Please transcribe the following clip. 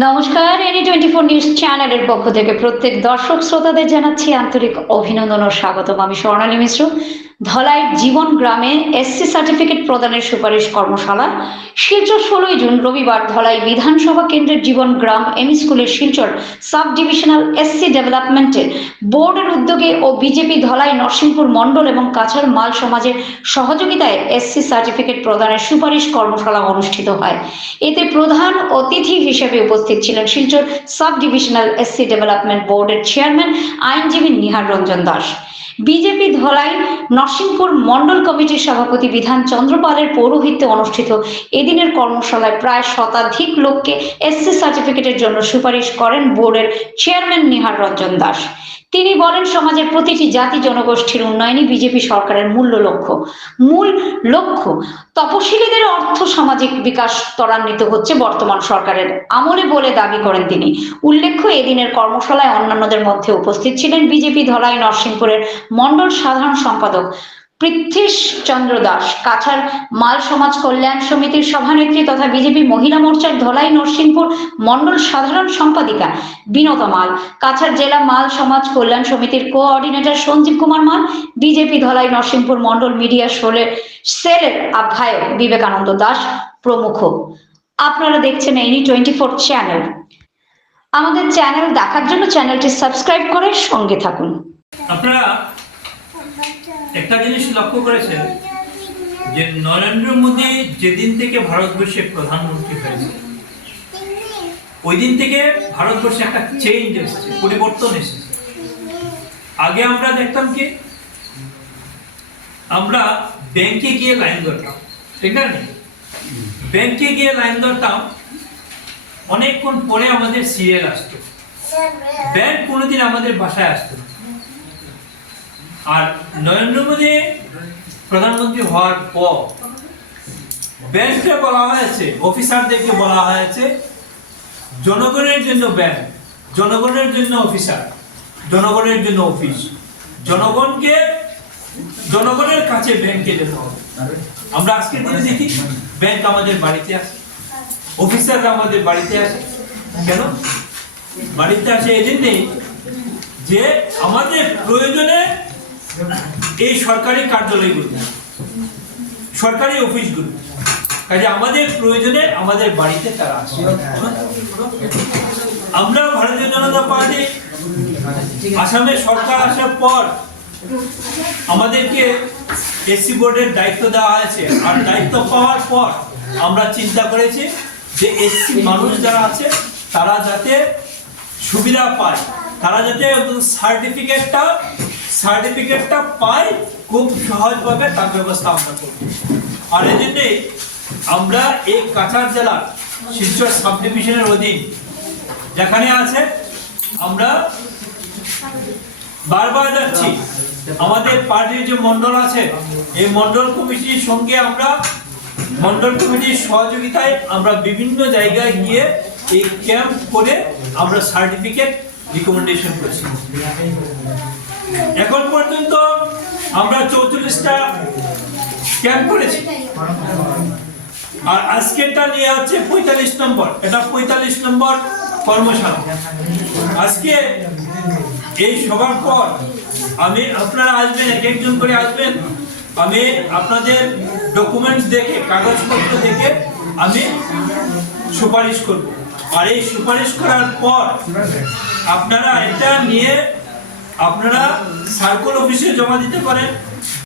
নমস্কার any twenty four news চ্যানেলের পক্ষ থেকে প্রত্যেক দর্শক শ্রোতাদের জানাচ্ছি আন্তরিক অভিনন্দন ও স্বাগতম। আমি স্বর্ণালী মিশ্র। ধলাই জীবন গ্রামে এসসি সার্টিফিকেট প্রদানের সুপারিশ কর্মশালা। শিলচর ষোলোই জুন রবিবার ধলাই বিধানসভা কেন্দ্রের জীবন গ্রাম এম স্কুলের শিলচর সাব ডিভিশনাল এসসি ডেভেলপমেন্টের বোর্ডের উদ্যোগে ও বিজেপি ধলাই নরসিংপুর মণ্ডল এবং কাছাড় মাল সমাজের সহযোগিতায় এসসি সার্টিফিকেট প্রদানের সুপারিশ কর্মশালা অনুষ্ঠিত হয়। এতে প্রধান অতিথি হিসেবে উপস্থিত ছিলেন Silchar sub divisional SC development বোর্ডের চেয়ারম্যান আইনজীবী নিহার রঞ্জন দাস। বিজেপি ধলাই নরসিংপুর মন্ডল কমিটির সভাপতি বিধান চন্দ্রপালের পৌরোহিত্যে অনুষ্ঠিত এদিনের কর্মশালায় প্রায় শতাধিক লোককে এসসি সার্টিফিকেটের জন্য সুপারিশ করেন বোর্ডের চেয়ারম্যান নিহার রঞ্জন দাস। তিনি বলেন, সমাজের প্রতিটি জাতি জনগোষ্ঠীর উন্নয়নই বিজেপি সরকারের মূল্য লক্ষ্য। মূল লক্ষ্য, তপশিলীদের অর্থ সামাজিক বিকাশ ত্বরান্বিত হচ্ছে বর্তমান সরকারের আমলে বলে দাবি করেন তিনি। উল্লেখ্য, এদিনের কর্মশালায় অন্যান্যদের মধ্যে উপস্থিত ছিলেন বিজেপি ধলাই নরসিংপুরের মন্ডল সাধারণ সম্পাদক পৃথ্বীশ চন্দ্র দাস, কাছাড় মাল সমাজ কল্যাণ সমিতির সভানেত্রী তথা বিজেপি মহিলা মোর্চার ধলাই নরসিংপুর মন্ডল সাধারণ সম্পাদিকা বিনতা মাল, কাছাড় জেলা মাল সমাজ কল্যাণ সমিতির coordinator Sanjeev Kumar Mal, BJP Dhalai Narsingpur Mondal media শোলের সেলের আহ্বায়ক বিবেকানন্দ দাস প্রমুখ। আপনারা দেখছেন এনি টোয়েন্টি ফোর চ্যানেল। আমাদের চ্যানেল দেখার জন্য চ্যানেলটি সাবস্ক্রাইব করে সঙ্গে থাকুন। আপনারা একটা জিনিস লক্ষ্য করেছেন, যে নরেন্দ্র মোদী যেদিন থেকে ভারতবর্ষে প্রধানমন্ত্রী হয়েছে ওই দিন থেকে ভারতবর্ষে একটা চেঞ্জ এসেছে, পরিবর্তন এসেছে। আগে আমরা দেখতাম কি, আমরা ব্যাংকে গিয়ে লাইন ধরতাম, ঠিক না? ব্যাংকে গিয়ে লাইন ধরতাম, অনেকক্ষণ পরে আমাদের সিরিয়াল আসতো। ব্যাংক কোনোদিন আমাদের বাসায় আসতো না। আর নরেন্দ্র মোদী প্রধানমন্ত্রী হওয়ার পর ব্যাংকে বলা হয়েছে, অফিসারদেরকে বলা হয়েছে, জনগণের জন্য ব্যাংক, জনগণের জন্য অফিসার, জনগণের জন্য অফিস, জনগণকে, জনগণের কাছে ব্যাংকে যেতে হবে। আমরা আজকে দিনে দেখি, ব্যাংক আমাদের বাড়িতে আসে অফিসাররা আমাদের বাড়িতে আসে। কেন? বাড়িতে আসে এই জন্যেই যে আমাদের প্রয়োজনে এই সরকারি কার্যালয়গুলো সরকারি অফিসগুলো কাজে আমাদের প্রয়োজনে আমাদের বাড়িতে তারা আসে। আমরা ভারতীয় জনতা পার্টি, আসামে সরকার আসার পর আমাদেরকে এসসি বোর্ডের দায়িত্ব দেওয়া হয়েছে। আর দায়িত্ব পাওয়ার পর আমরা চিন্তা করেছি যে এসসি মানুষ যারা আছে, তারা যাতে সুবিধা পায়, তারা যাতে সার্টিফিকেটটা সার্টিফিকেটটা পায় খুব সহজভাবে তার ব্যবস্থা আমরা করব। আর এই জন্যে আমরা এই কাছাড় জেলার শিলচর সাব ডিভিশনের অধীন যেখানে আছে, আমরা বারবার যাচ্ছি। আমাদের পার্টির যে মন্ডল আছে, এই মন্ডল কমিটির সঙ্গে আমরা মন্ডল কমিটির সহযোগিতায় আমরা বিভিন্ন জায়গায় গিয়ে এই ক্যাম্প করে আমরা সার্টিফিকেট রিকমেন্ডেশন করছি। এখন পর্যন্ত আমরা চৌচল্লিশটা ক্যাম্প করেছি। আর আজকেরটা নিয়ে হচ্ছে পঁয়তাল্লিশ নম্বর। এটা পঁয়তাল্লিশ নম্বর কর্মশালা। আজকে এই সবার পর আমি, আপনারা আসবেন, এক একজন করে আসবেন। আমি আপনাদের ডকুমেন্টস দেখে, কাগজপত্র দেখে আমি সুপারিশ করব। আর এই সুপারিশ করার পর আপনারা এটা নিয়ে আপনারা সার্কল অফিসে জমা দিতে পারেন।